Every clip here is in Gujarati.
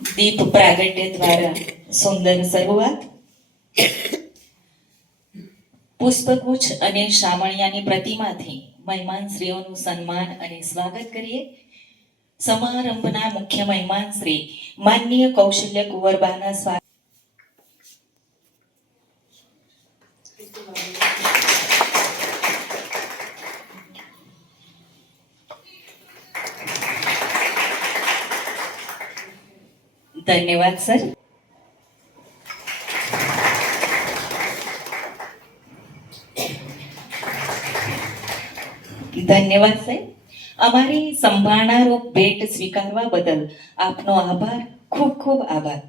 દીપ પ્રાગટ્ય દ્વારા સુંદર શરૂઆત. પુષ્પગુચ્છ અને શામળિયાની પ્રતિમાથી મહેમાનશ્રીઓનું સન્માન અને સ્વાગત કરીએ. સમારંભના મુખ્ય મહેમાન શ્રી માનનીય કૌશલ્ય કુંવરબાના સ્વાગત. ધન્યવાદ સર. ધન્યવાદ સાહેબ. અમારી સંભાળનારો ભેટ સ્વીકારવા બદલ આપનો આભાર, ખૂબ ખૂબ આભાર.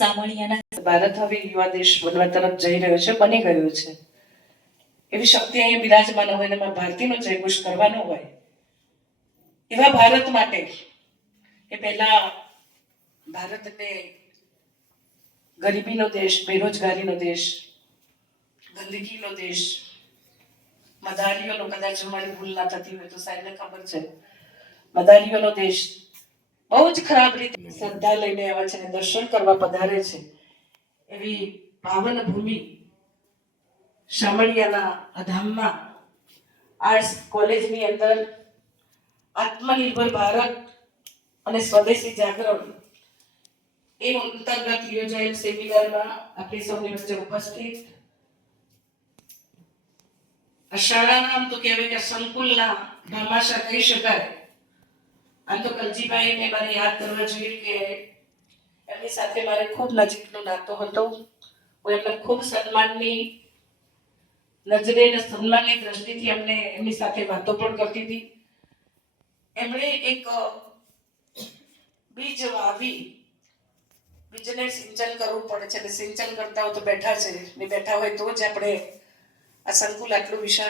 સામળિયાના ભારત હવે યુવા દેશ બનવા તરફ જઈ રહ્યો છે, બની ગયો છે. એવી શક્તિ અહીંયા બિરાજમાન હોય, એમાં ભારતીયનો જયઘોષ કરવાનો હોય. એવા ભારત માટે એ પહેલા ભારતને ગરીબીનો દેશ, બેરોજગારીનો દેશ, ગંદકીનો દેશ, મદારીઓનો, કદાચ મારી ભૂલ ના થતી હોય તો સાહેબને ખબર છે, મદારીઓનો દેશ બહુ જ ખરાબ રીતે શ્રદ્ધા લઈને આવ્યા છે અને દર્શન કરવા પધારે છે. એવી પાવન ભૂમિ શામળિયાના અધામમાં આર્ટ્સ કોલેજની અંદર આત્મનિર્ભર ભારત અને સ્વદેશી જાગરણ એ અંતર્ગત યોજાયેલ સેમિનારમાં આપણી સૌની વચ્ચે ઉપસ્થિત આ શાળાના આમ તો કહેવાય કે સંકુલના ભામાશા કહી શકાય. આમ તો કલજીભાઈને મારે યાદ કરવા જોઈએ કે એમની સાથે મારે ખૂબ નજીકનો નાતો હતો. હું એમને ખૂબ સન્માનની નજરે અને સન્માનની દ્રષ્ટિથી એમને એમની સાથે વાતો પણ કરતી હતી. એમણે એક બીજ વાવી, બીજને સિંચન કરવું પડે છે અને સિંચન કરતા હોય તો બેઠા છે ને, બેઠા હોય તો જ આપણે આ સંકુલ આટલું વિશાળ